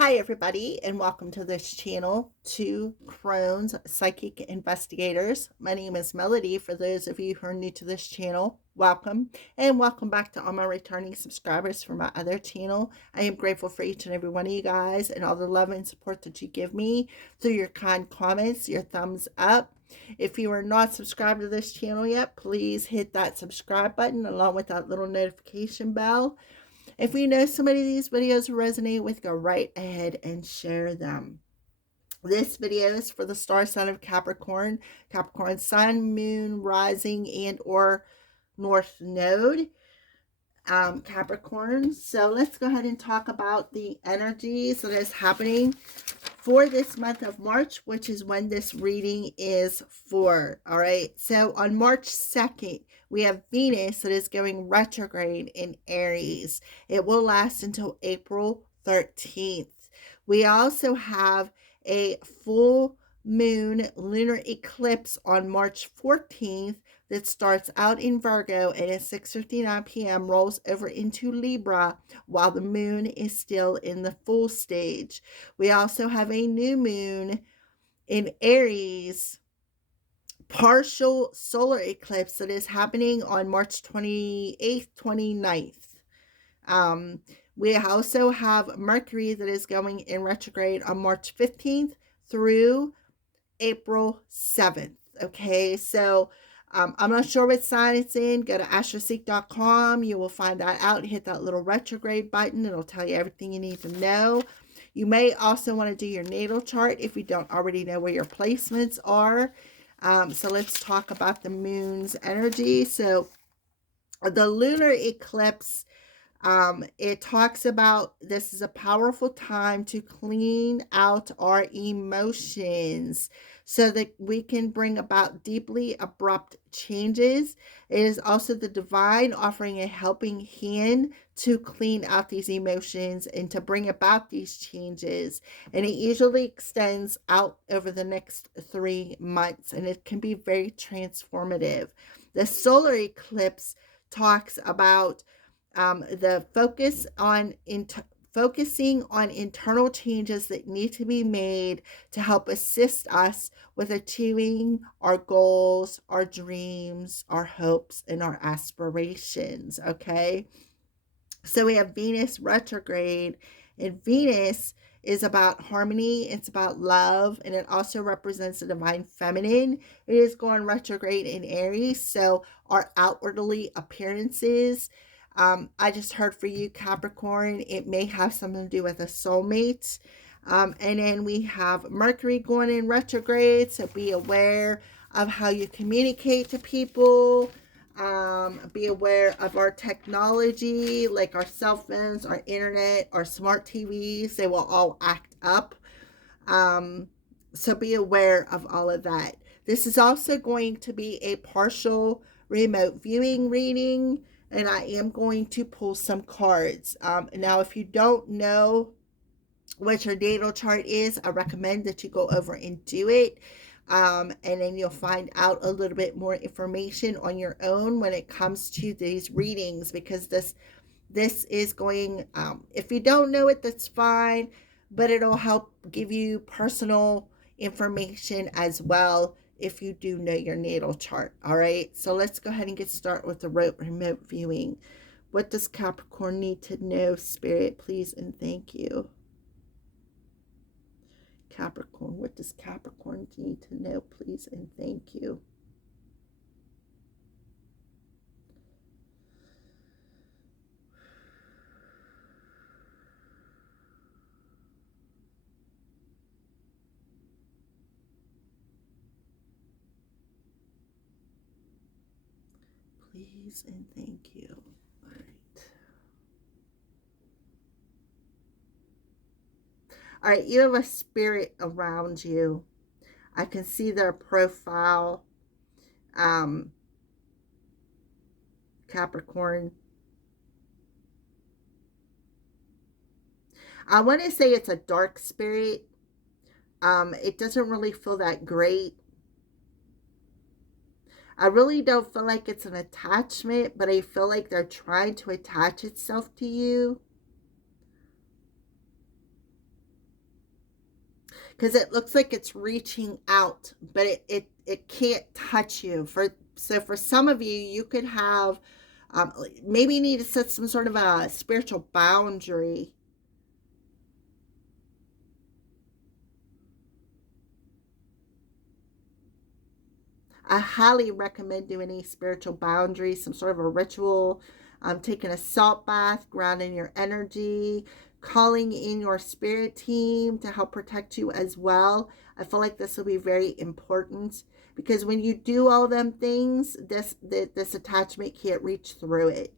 Hi, everybody, and welcome to this channel, Two Crohn's Psychic Investigators. My name is Melody. For those of you who are new to this channel, welcome, and welcome back to all my returning subscribers from my other channel. I am grateful for each and every one of you guys and all the love and support that you give me through your kind comments, your thumbs up. If you are not subscribed to this channel yet, please hit that subscribe button along with that little notification bell. If you know somebody these videos resonate with, go right ahead and share them. This video is for the star sign of Capricorn, Capricorn sun, moon, rising, and or north node. Capricorn. So let's go ahead and talk about the energies that is happening for this month of March, which is when this reading is for. All right. So on March 2nd, we have Venus that is going retrograde in Aries. It will last until April 13th. We also have a full moon lunar eclipse on March 14th that starts out in Virgo and at 6:59 p.m. rolls over into Libra while the moon is still in the full stage. We also have a new moon in Aries, partial solar eclipse that is happening on March 28th, 29th. We also have Mercury that is going in retrograde on March 15th through April 7th. Okay, so I'm not sure what sign it's in. Go to astroseek.com. You will find that out. Hit that little retrograde button. It'll tell you everything you need to know. You may also want to do your natal chart if you don't already know where your placements are. So let's talk about the moon's energy. So the lunar eclipse, it talks about this is a powerful time to clean out our emotions so that we can bring about deeply abrupt changes. It is also the divine offering a helping hand to clean out these emotions and to bring about these changes. And it usually extends out over the next 3 months, and it can be very transformative. The solar eclipse talks about the focusing on internal changes that need to be made to help assist us with achieving our goals, our dreams, our hopes, and our aspirations. Okay, so we have Venus retrograde, and Venus is about harmony, it's about love, and it also represents the divine feminine. It is going retrograde in Aries, so our outwardly appearances. I just heard for you, Capricorn, it may have something to do with a soulmate. And then we have Mercury going in retrograde, so be aware of how you communicate to people. Be aware of our technology, like our cell phones, our internet, our smart TVs. They will all act up. So be aware of all of that. This is also going to be a partial remote viewing reading, and I am going to pull some cards. Now, if you don't know what your natal chart is, I recommend that you go over and do it. And then you'll find out a little bit more information on your own when it comes to these readings, because this is going, if you don't know it, that's fine, but it'll help give you personal information as well if you do know your natal chart. All right, so let's go ahead and get started with the remote viewing. What does Capricorn need to know, Spirit, please and thank you? Capricorn, what does Capricorn need to know, please and thank you? Please and thank you. All right. All right, you have a spirit around you. I can see their profile. Capricorn. I want to say it's a dark spirit. It doesn't really feel that great. I really don't feel like it's an attachment, but I feel like they're trying to attach itself to you. because it looks like it's reaching out, but it can't touch you. So for some of you, you could have maybe you need to set some sort of a spiritual boundary. I highly recommend doing a spiritual boundary, some sort of a ritual, taking a salt bath, grounding your energy, calling in your spirit team to help protect you as well. I feel like this will be very important because when you do all them things, this attachment can't reach through it.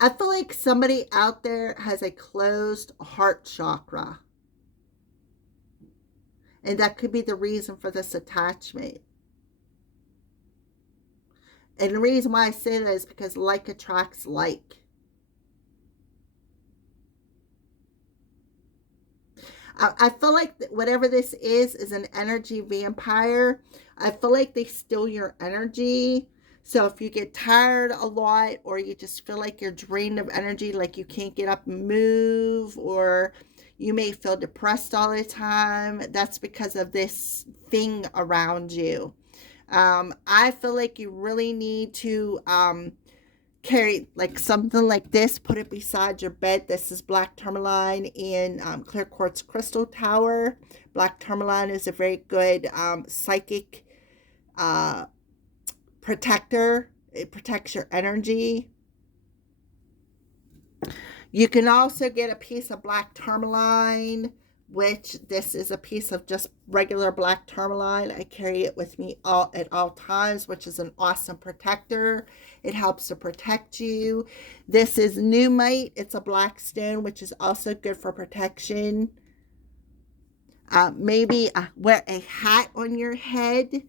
I feel like somebody out there has a closed heart chakra, and that could be the reason for this attachment. And the reason why I say that is because like attracts like. I feel like whatever this is an energy vampire. I feel like they steal your energy. So if you get tired a lot, or you just feel like you're drained of energy, like you can't get up and move, or you may feel depressed all the time, that's because of this thing around you. I feel like you really need to carry like something like this, put it beside your bed. This is black tourmaline in clear quartz crystal tower. Black tourmaline is a very good psychic protector. It protects your energy. You can also get a piece of black tourmaline, which this is a piece of just regular black tourmaline. I carry it with me at all times, which is an awesome protector. It helps to protect you. This is Numite. It's a black stone, which is also good for protection. Maybe wear a hat on your head,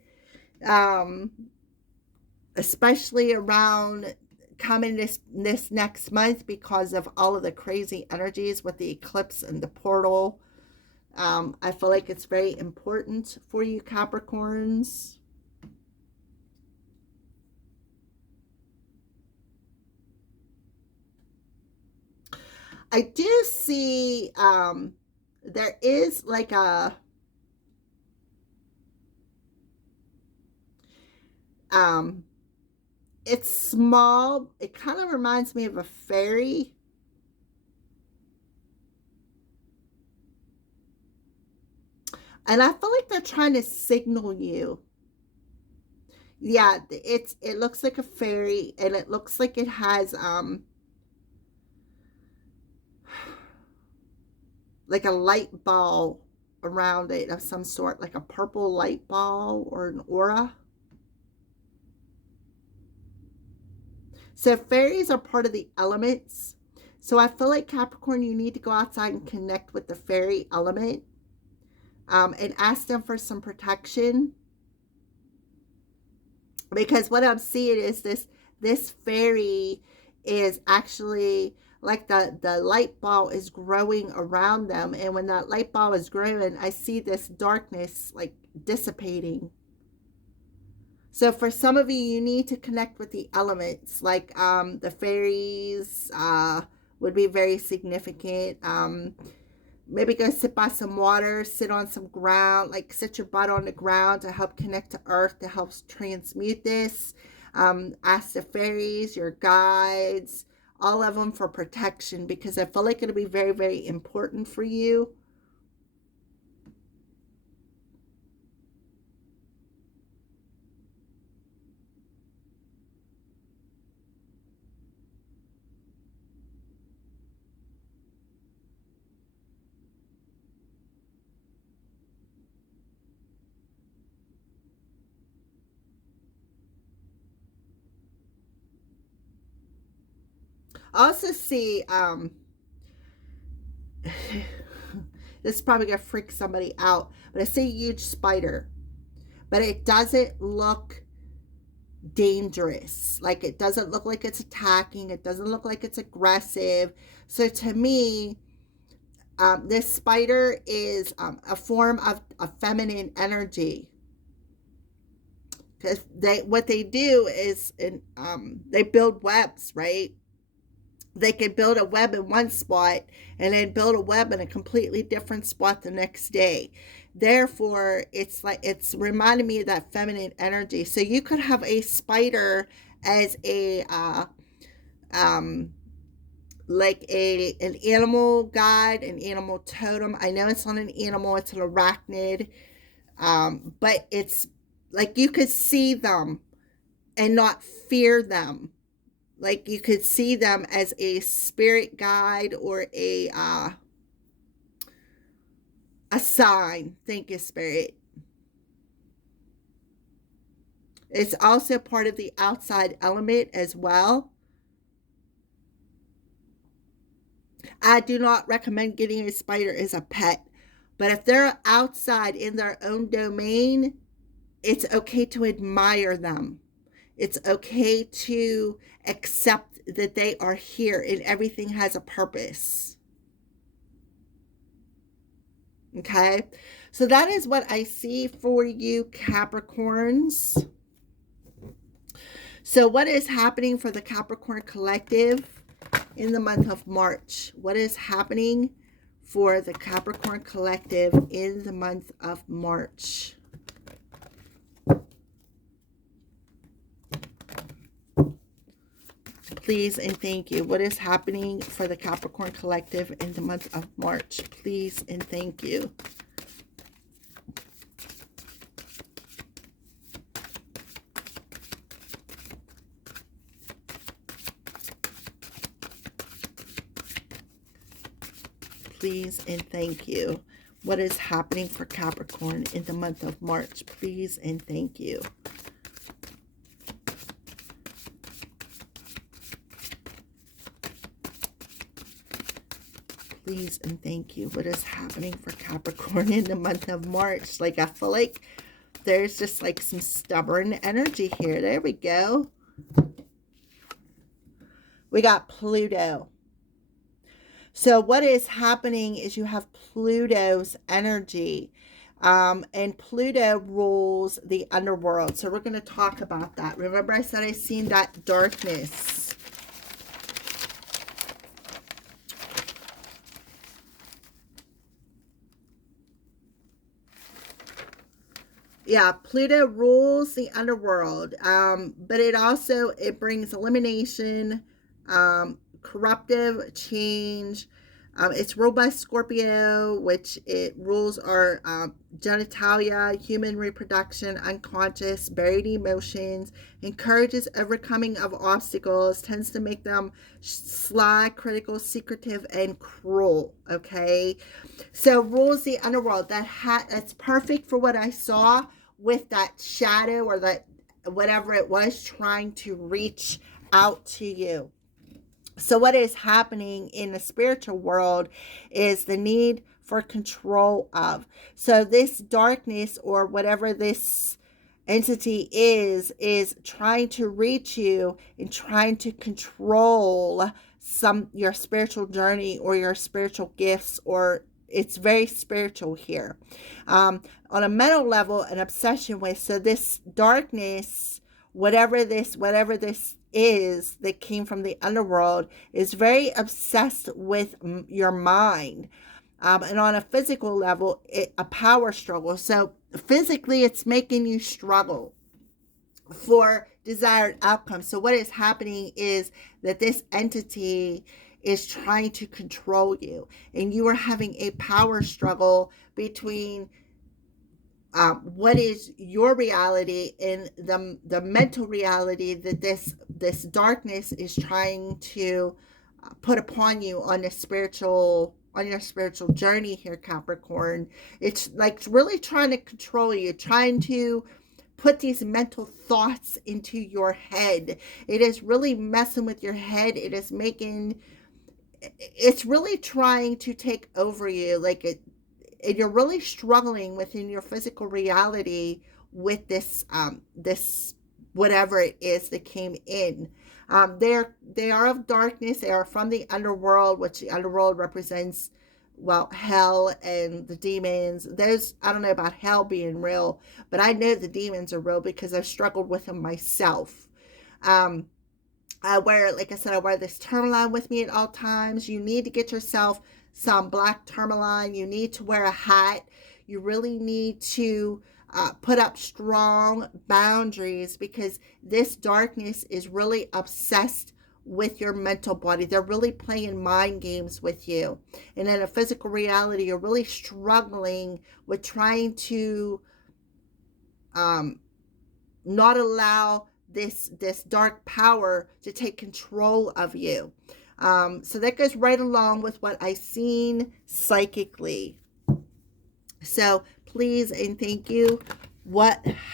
especially around coming this next month because of all of the crazy energies with the eclipse and the portal. I feel like it's very important for you Capricorns. I do see there is like a it's small. It kind of reminds me of a fairy. And I feel like they're trying to signal you. Yeah, it looks like a fairy, and it looks like it has like a light ball around it of some sort, like a purple light ball or an aura. So fairies are part of the elements. So I feel like Capricorn, you need to go outside and connect with the fairy element, and ask them for some protection. Because what I'm seeing is this fairy is actually like the light ball is growing around them, and when that light ball is growing, I see this darkness like dissipating. So for some of you, you need to connect with the elements, like the fairies would be very significant. Maybe go sit by some water, sit on some ground, like sit your butt on the ground to help connect to earth, to help transmute this. Ask the fairies, your guides, all of them for protection, because I feel like it'll be very, very important for you. I also see this is probably gonna freak somebody out, but I see a huge spider, but it doesn't look dangerous. Like, it doesn't look like it's attacking, it doesn't look like it's aggressive. So to me, this spider is a form of a feminine energy, because what they do is they build webs, right? they could build a web in one spot and then build a web in a completely different spot the next day. Therefore, it's like it's reminding me of that feminine energy. So you could have a spider as a um like an animal guide, an animal totem. I know it's not an animal, it's an arachnid. But it's like you could see them and not fear them. Like you could see them as a spirit guide or a sign. Thank you, spirit. It's also part of the outside element as well. I do not recommend getting a spider as a pet, but if they're outside in their own domain, it's okay to admire them. It's okay to accept that they are here and everything has a purpose. Okay? So that is what I see for you, Capricorns. So, what is happening for the Capricorn collective in the month of March? What is happening for the Capricorn collective in the month of March? Please and thank you. What is happening for the Capricorn collective in the month of March? Please and thank you. Please and thank you. What is happening for Capricorn in the month of March? Please and thank you. Please and thank you. What is happening for Capricorn in the month of March? Like, I feel like there's just like some stubborn energy here. There we go. We got Pluto. So what is happening is you have Pluto's energy. And Pluto rules the underworld. So we're going to talk about that. Remember I said I seen that darkness. Yeah, Pluto rules the underworld, but it brings elimination, corruptive change. It's ruled by Scorpio, which it rules our genitalia, human reproduction, unconscious, buried emotions, encourages overcoming of obstacles, tends to make them sly, critical, secretive, and cruel. Okay, so rules the underworld. That's perfect for what I saw with that shadow or that whatever it was trying to reach out to you. So what is happening in the spiritual world is the need for control of. So this darkness or whatever this entity is trying to reach you and trying to control your spiritual journey or your spiritual gifts, or it's very spiritual here. On a mental level, an obsession with, so this darkness, whatever this is that came from the underworld, is very obsessed with your mind. And on a physical level, a power struggle. So physically, it's making you struggle for desired outcomes. So what is happening is that this entity is trying to control you, and you are having a power struggle between what is your reality and the mental reality that this darkness is trying to put upon you on your spiritual journey here, Capricorn. It's like really trying to control you, trying to put these mental thoughts into your head. It is really messing with your head. It's really trying to take over you, and you're really struggling within your physical reality with this whatever it is that came in. They are of darkness. They are from the underworld, which the underworld represents, well, hell and the demons. I don't know about hell being real, but I know the demons are real because I've struggled with them myself. like I said, I wear this tourmaline with me at all times. You need to get yourself some black tourmaline. You need to wear a hat. You really need to put up strong boundaries, because this darkness is really obsessed with your mental body. They're really playing mind games with you. And in a physical reality, you're really struggling with trying to not allow this dark power to take control of you. So that goes right along with what I seen psychically. So please and thank you.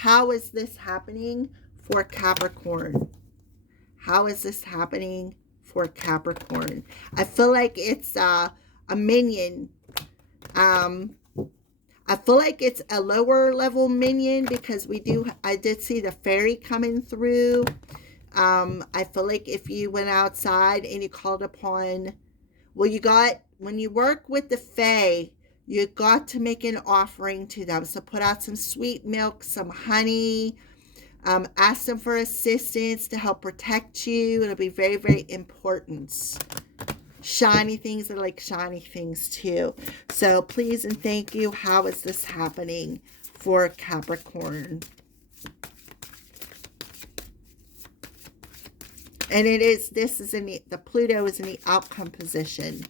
How is this happening for Capricorn? How is this happening for Capricorn? I feel like it's a minion. I feel like it's a lower level minion, because I did see the fairy coming through. I feel like if you went outside and you called upon, when you work with the fae, you got to make an offering to them. So put out some sweet milk, some honey, ask them for assistance to help protect you. It'll be very, very important. Shiny things are like shiny things too. So please and thank you. How is this happening for Capricorn? And this is in the Pluto is in the outcome position.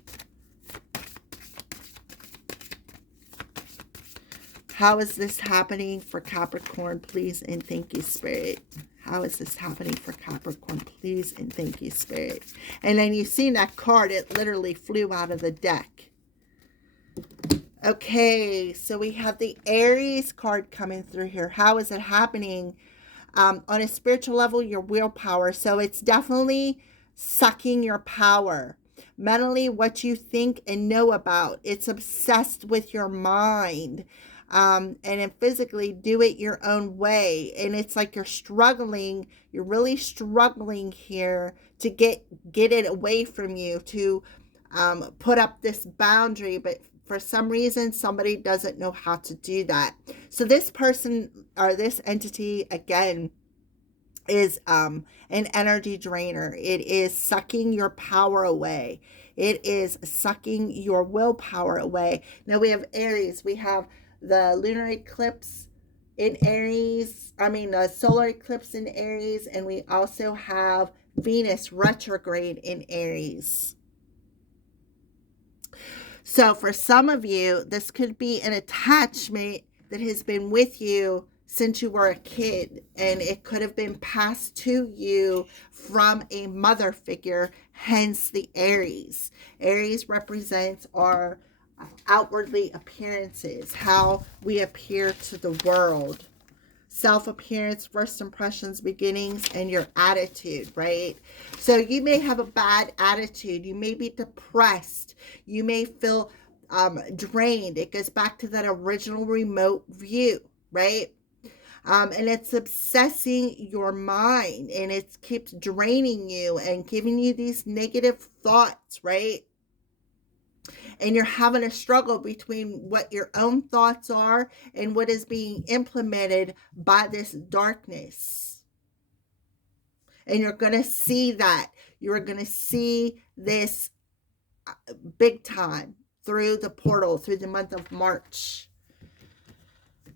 How is this happening for Capricorn? Please and thank you, Spirit. How is this happening for Capricorn? Please and thank you, Spirit. And then you see that card, it literally flew out of the deck. Okay, so we have the Aries card coming through here. How is it happening? On a spiritual level, your willpower. So it's definitely sucking your power. Mentally, what you think and know about. It's obsessed with your mind. And then physically do it your own way. And it's like you're really struggling here to get it away from you, to put up this boundary, but for some reason somebody doesn't know how to do that. So this person or this entity again is an energy drainer. It is sucking your power away. It is sucking your willpower away. Now we have Aries. We have the lunar eclipse in Aries. The solar eclipse in Aries. And we also have Venus retrograde in Aries. So for some of you, this could be an attachment that has been with you since you were a kid, and it could have been passed to you from a mother figure, hence the Aries. Aries represents our outwardly appearances, how we appear to the world. Self-appearance, first impressions, beginnings, and your attitude, right? So you may have a bad attitude. You may be depressed. You may feel drained. It goes back to that original remote view, right? And it's obsessing your mind, and it keeps draining you and giving you these negative thoughts, right? And you're having a struggle between what your own thoughts are and what is being implemented by this darkness. And you're going to see that. You're going to see this big time through the portal, through the month of March.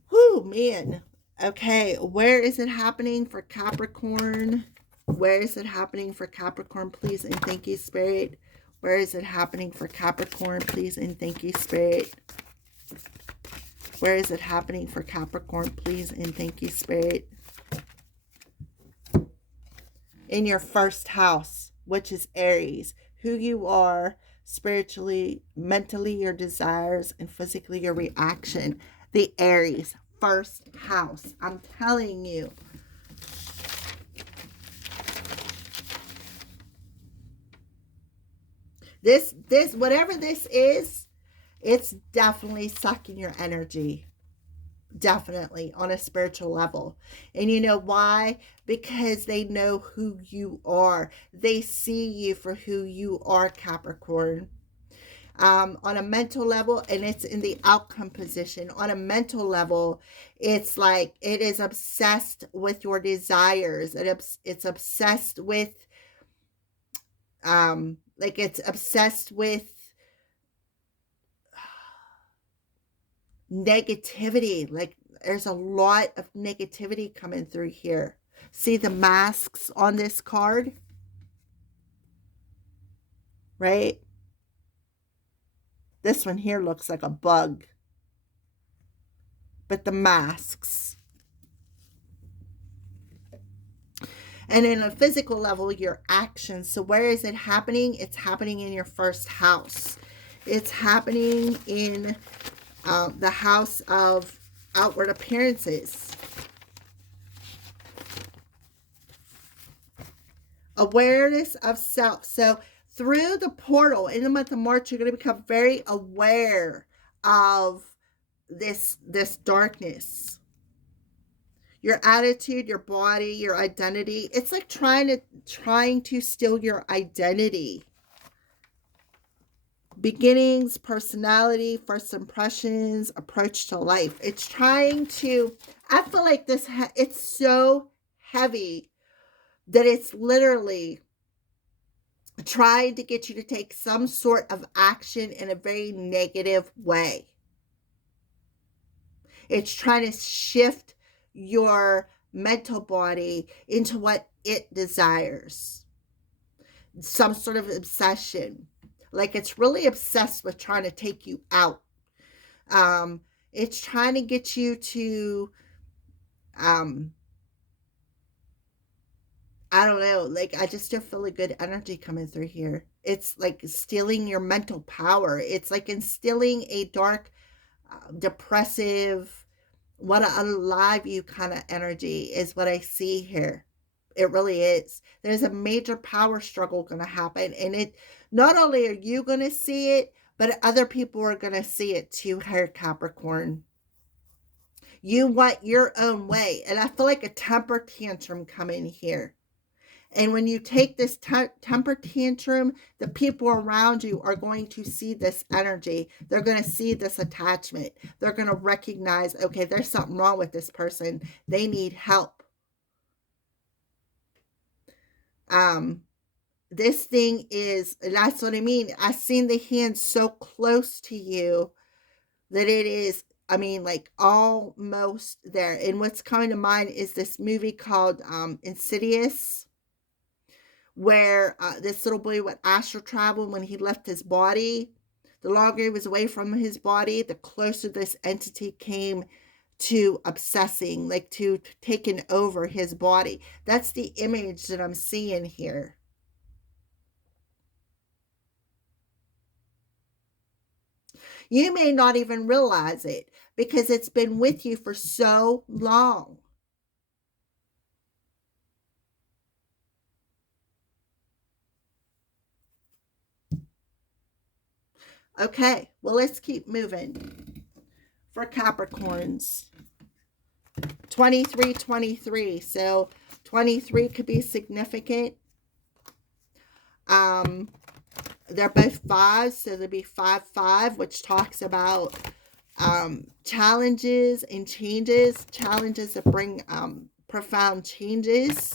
Whew, man. Okay, where is it happening for Capricorn? Where is it happening for Capricorn? Please and thank you, Spirit. Where is it happening for Capricorn? Please and thank you, Spirit. Where is it happening for Capricorn? Please and thank you, Spirit. In your first house, which is Aries. Who you are spiritually, mentally, your desires, and physically, your reaction. The Aries, first house. I'm telling you. This, whatever this is, it's definitely sucking your energy. Definitely on a spiritual level. And you know why? Because they know who you are. They see you for who you are, Capricorn. On a mental level, and it's in the outcome position. On a mental level, it's like it is obsessed with your desires. It's obsessed with Like it's obsessed with negativity. Like there's a lot of negativity coming through here. See the masks on this card, right? This one here looks like a bug, but the masks. And in a physical level, your actions. So where is it happening? It's happening in your first house. It's happening in the house of outward appearances. Awareness of self. So through the portal in the month of March, you're going to become very aware of this darkness. Your attitude, your body, your identity. It's like trying to steal your identity. Beginnings, personality, first impressions, approach to life. It's trying to, I feel like this, it's so heavy that it's literally trying to get you to take some sort of action in a very negative way. It's trying to shift your mental body into what it desires. Some sort of obsession. Like it's really obsessed with trying to take you out. It's trying to get you to, I don't know, like I just don't feel a good energy coming through here. It's like stealing your mental power. It's like instilling a dark, depressive, want to unalive you kind of energy is what I see here. It really is. There's a major power struggle going to happen. And it, not only are you going to see it, but other people are going to see it too, here, Capricorn. You want your own way. And I feel like a temper tantrum coming here. And when you take this temper tantrum, the people around you are going to see this energy. They're going to see this attachment. They're going to recognize, okay, there's something wrong with this person. They need help. This thing is, that's what I mean. I've seen the hand so close to you that it is, I mean, like almost there. And what's coming to mind is this movie called Insidious, where this little boy went astral travel. When he left his body, the longer he was away from his body, the closer this entity came to obsessing, like to taking over his body. That's the image that I'm seeing here. You may not even realize it because it's been with you for so long. Okay, well, let's keep moving. For Capricorns, 2323. So 23 could be significant. They're both fives, so there'd be 5-5, which talks about challenges and changes. Challenges that bring profound changes.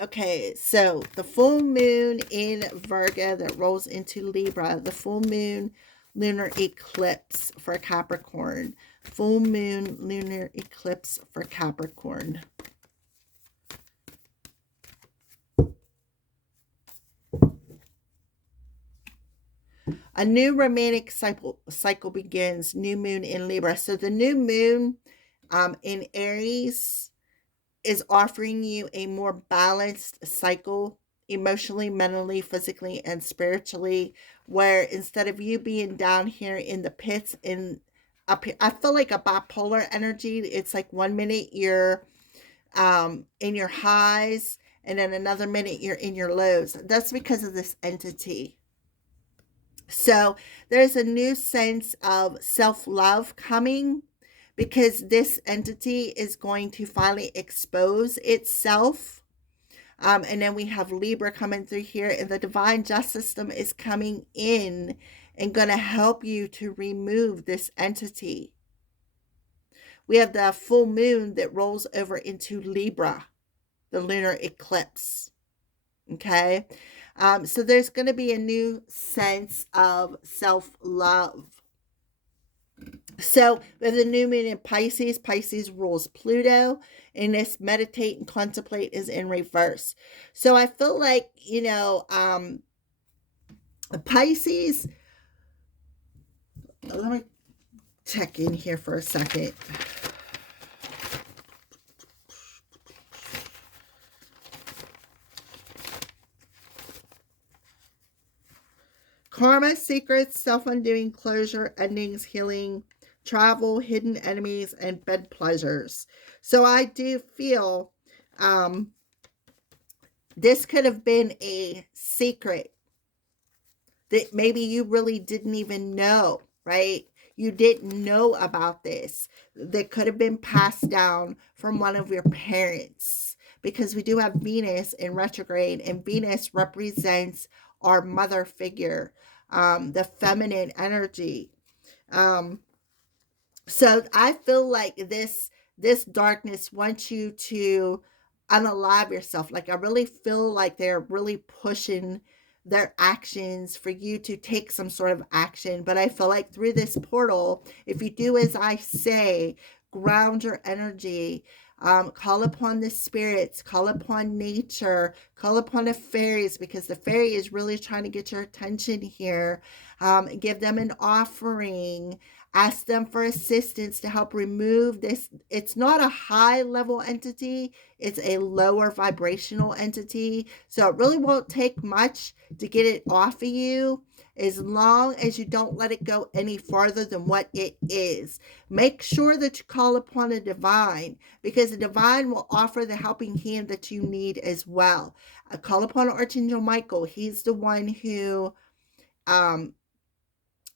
Okay, so the full moon in Virgo that rolls into Libra, the full moon lunar eclipse for Capricorn, full moon lunar eclipse for Capricorn. A new romantic cycle begins, new moon in Libra. So the new moon in Aries is offering you a more balanced cycle, emotionally, mentally, physically, and spiritually, where instead of you being down here in the pits and up here, I feel like a bipolar energy. It's like 1 minute you're in your highs, and then another minute you're in your lows. That's because of this entity. So there's a new sense of self-love coming, because this entity is going to finally expose itself. And then we have Libra coming through here, and the divine justice system is coming in and going to help you to remove this entity. We have the full moon that rolls over into Libra, the lunar eclipse. Okay. So there's going to be a new sense of self-love. So with the new moon in Pisces, Pisces rules Pluto, and this meditate and contemplate is in reverse. So I feel like, Pisces, let me check in here for a second. Karma, secrets, self-undoing, closure, endings, healing, travel, hidden enemies, and bed pleasures. So I do feel this could have been a secret that maybe you really didn't even know, right? You didn't know about this. That could have been passed down from one of your parents, because we do have Venus in retrograde, and Venus represents our mother figure, the feminine energy. Um, so I feel like this darkness wants you to unalive yourself. Like, I really feel like they're really pushing their actions for you to take some sort of action. But I feel like through this portal, if you do as I say, ground your energy, call upon the spirits, call upon nature, call upon the fairies, because the fairy is really trying to get your attention here. Give them an offering. Ask them for assistance to help remove this. It's not a high level entity, it's a lower vibrational entity. So it really won't take much to get it off of you, as long as you don't let it go any farther than what it is. Make sure that you call upon a divine, because the divine will offer the helping hand that you need as well. Call upon Archangel Michael. He's the one who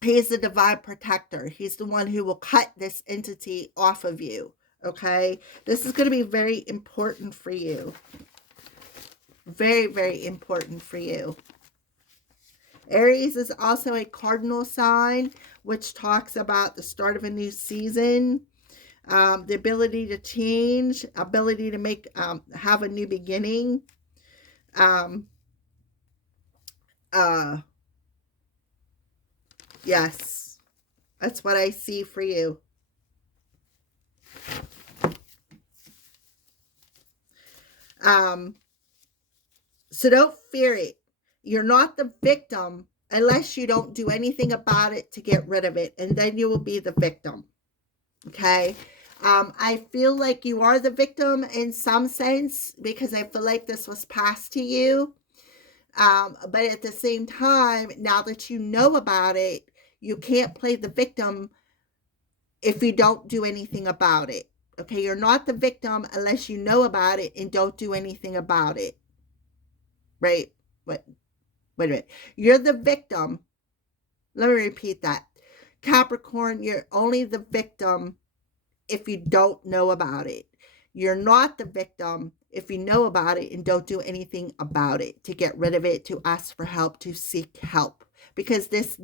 he is the divine protector. He's the one who will cut this entity off of you. Okay? This is going to be very important for you. Very, very important for you. Aries is also a cardinal sign, which talks about the start of a new season, the ability to change, ability to make, have a new beginning. Yes, that's what I see for you. So don't fear it. You're not the victim unless you don't do anything about it to get rid of it, and then you will be the victim. Okay? I feel like you are the victim in some sense, because I feel like this was passed to you. But at the same time, now that you know about it, you can't play the victim if you don't do anything about it. Okay? You're not the victim unless you know about it and don't do anything about it. Right? Wait a minute. You're the victim. Let me repeat that. Capricorn, you're only the victim if you don't know about it. You're not the victim if you know about it and don't do anything about it to get rid of it, to ask for help, to seek help. Because this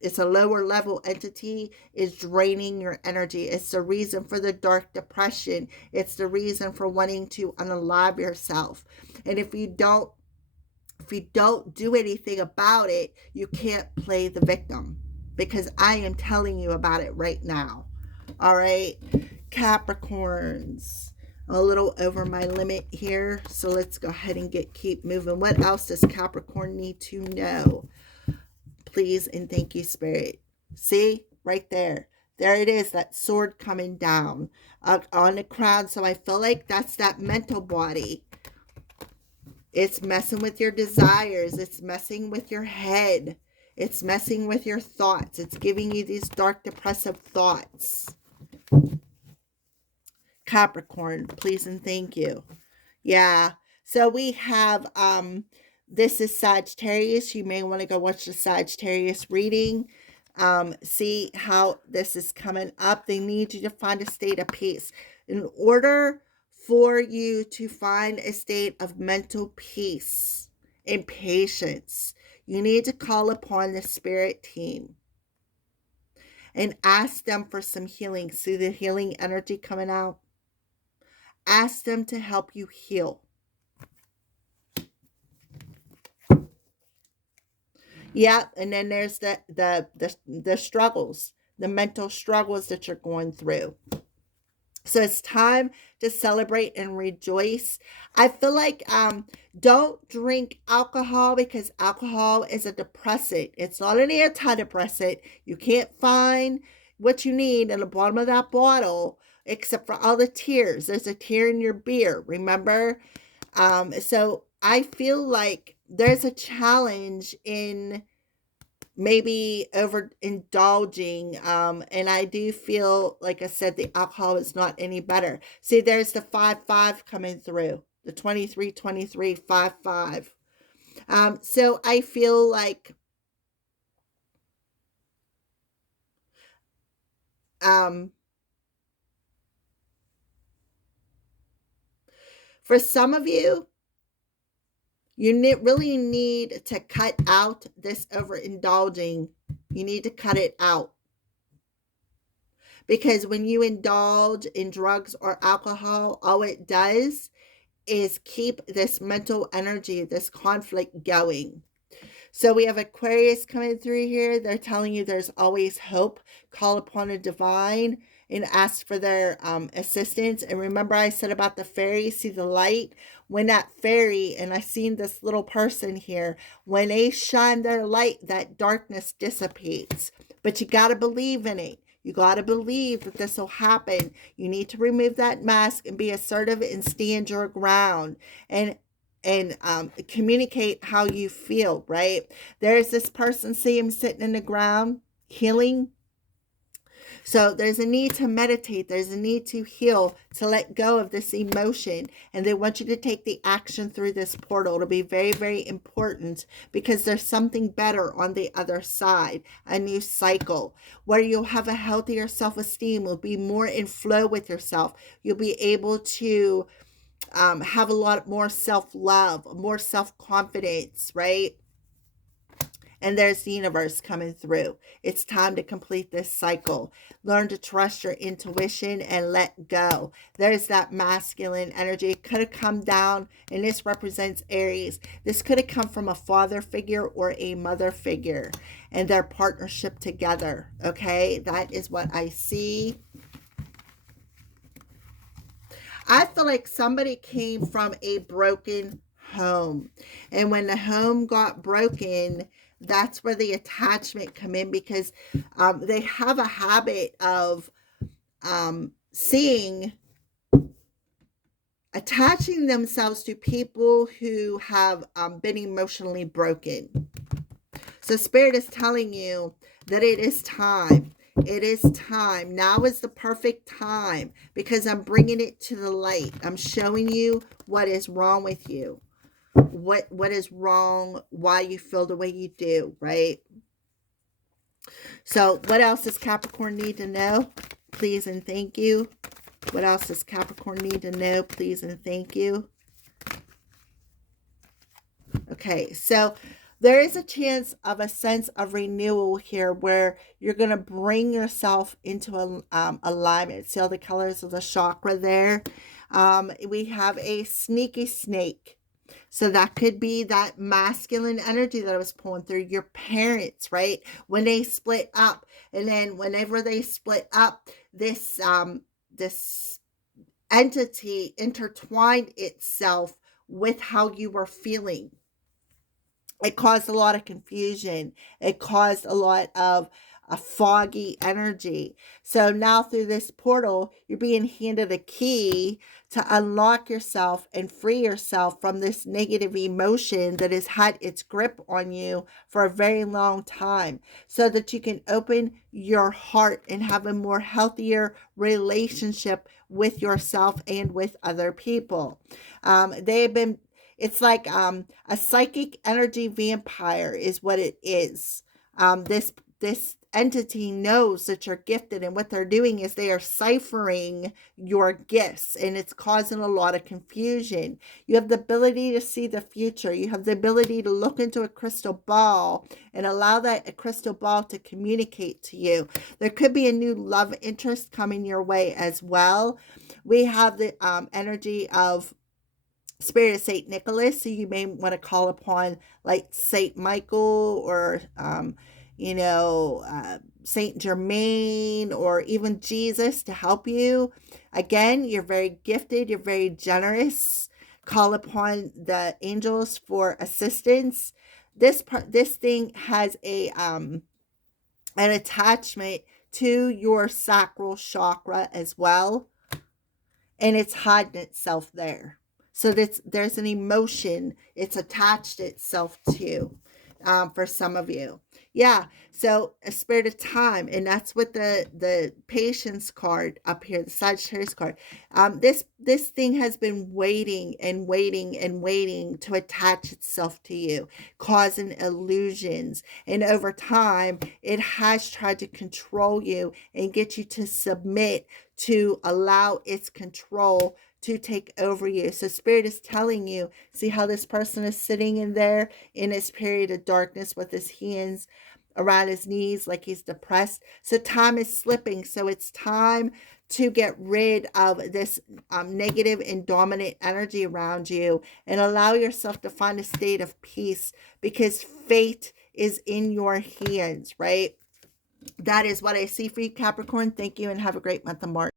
is a lower level entity, is draining your energy. It's the reason for the dark depression. It's the reason for wanting to unalive yourself. And if you don't do anything about it, you can't play the victim, because I am telling you about it right now. All right, Capricorns, a little over my limit here, so let's go ahead and keep moving. What else does Capricorn need to know? Please and thank you, Spirit. See, right there. There it is, that sword coming down on the crown. So I feel like that's that mental body. It's messing with your desires. It's messing with your head. It's messing with your thoughts. It's giving you these dark, depressive thoughts. Capricorn, please and thank you. Yeah. So we have, this is Sagittarius. You may want to go watch the Sagittarius reading. See how this is coming up. They need you to find a state of peace. In order for you to find a state of mental peace and patience, you need to call upon the spirit team and ask them for some healing. See the healing energy coming out? Ask them to help you heal. Yep, and then there's the struggles, the mental struggles that you're going through. So it's time to celebrate and rejoice. I feel like don't drink alcohol because alcohol is a depressant. It's not an antidepressant. You can't find what you need in the bottom of that bottle except for all the tears. There's a tear in your beer, remember? So I feel like there's a challenge in maybe overindulging, and I do feel like I said the alcohol is not any better. See, there's the 5-5 coming through, the 23-23 5-5. So I feel like um for some of you, really need to cut out this overindulging. You need to cut it out. Because when you indulge in drugs or alcohol, all it does is keep this mental energy, this conflict going. So we have Aquarius coming through here. They're telling you there's always hope. Call upon a divine and ask for their assistance. And remember I said about the fairy, see the light? When that fairy, and I seen this little person here, when they shine their light, that darkness dissipates. But you got to believe in it. You got to believe that this will happen. You need to remove that mask and be assertive and stand your ground. And communicate how you feel, right? There's this person, see him sitting in the ground, healing. So there's a need to meditate. There's a need to heal, to let go of this emotion. And they want you to take the action through this portal. It'll be very, very important because there's something better on the other side, a new cycle where you'll have a healthier self-esteem. Will be more in flow with yourself. You'll be able to have a lot more self-love, more self-confidence, right? And there's the universe coming through. It's time to complete this cycle. Learn to trust your intuition and let go. There's that masculine energy. It could have come down, and this represents Aries. This could have come from a father figure or a mother figure and their partnership together. Okay, that is what I see. I feel like somebody came from a broken home. And when the home got broken, that's where the attachment come in because they have a habit of attaching themselves to people who have been emotionally broken. So Spirit is telling you that it is time. It is time. Now is the perfect time because I'm bringing it to the light. I'm showing you what is wrong with you. What is wrong, why you feel the way you do, right? So what else does Capricorn need to know? Please and thank you. What else does Capricorn need to know? Please and thank you. Okay, so there is a chance of a sense of renewal here where you're going to bring yourself into alignment. See all the colors of the chakra there? We have a sneaky snake. So that could be that masculine energy that I was pulling through. Your parents, right? When they split up. And then whenever they split up, this entity intertwined itself with how you were feeling. It caused a lot of confusion. It caused a lot of a foggy energy. So now through this portal, you're being handed a key to unlock yourself and free yourself from this negative emotion that has had its grip on you for a very long time so that you can open your heart and have a more healthier relationship with yourself and with other people. They've been It's like a psychic energy vampire is what it is. This entity knows that you're gifted, and what they're doing is they are ciphering your gifts, and it's causing a lot of confusion. You have the ability to see the future. You have the ability to look into a crystal ball and allow that crystal ball to communicate to you. There could be a new love interest coming your way as well. We have the energy of Spirit of Saint Nicholas, so you may want to call upon like Saint Michael or Saint Germain or even Jesus to help you. Again, you're very gifted, you're very generous. Call upon the angels for assistance. This thing has an attachment to your sacral chakra as well, and it's hiding itself there. So there's an emotion it's attached itself to, for some of you. Yeah, so a spirit of time, and that's what the patience card up here, the Sagittarius card. This thing has been waiting and waiting and waiting to attach itself to you, causing illusions, and over time, it has tried to control you and get you to submit, to allow its control to take over you. So Spirit is telling you, see how this person is sitting in there in his period of darkness with his hands around his knees like he's depressed. So time is slipping. So it's time to get rid of this negative and dominant energy around you and allow yourself to find a state of peace, because fate is in your hands, right? That is what I see for you, Capricorn. Thank you and have a great month of March.